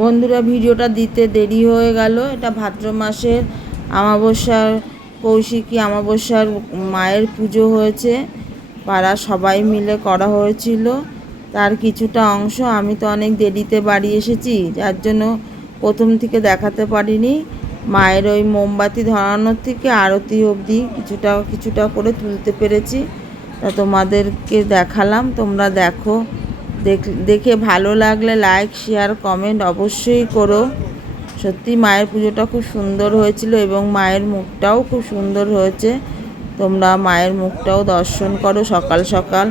বন্ধুরা, ভিডিওটা দিতে দেরি হয়ে গেল। এটা ভাদ্র মাসের অমাবস্যার কৌশিকী অমাবস্যার মায়ের পুজো হয়েছে, পাড়া সবাই মিলে করা হয়েছিল। তার কিছুটা অংশ আমি তো অনেক দেরিতে বাড়ি এসেছি, যার জন্য প্রথম থেকে দেখাতে পারিনি। মায়ের ওই মোমবাতি ধরানোর থেকে আরতি অবধি কিছুটা করে তুলতে পেরেছি, তা তোমাদেরকে দেখালাম। তোমরা দেখো, দেখে ভালো লাগলে লাইক শেয়ার কমেন্ট অবশ্যই করো। সত্যি মায়ের পুজোটা খুব সুন্দর হয়েছিল এবং মায়ের মুখটাও খুব সুন্দর হয়েছে। তোমরা মায়ের মুখটাও দর্শন করো সকাল সকাল।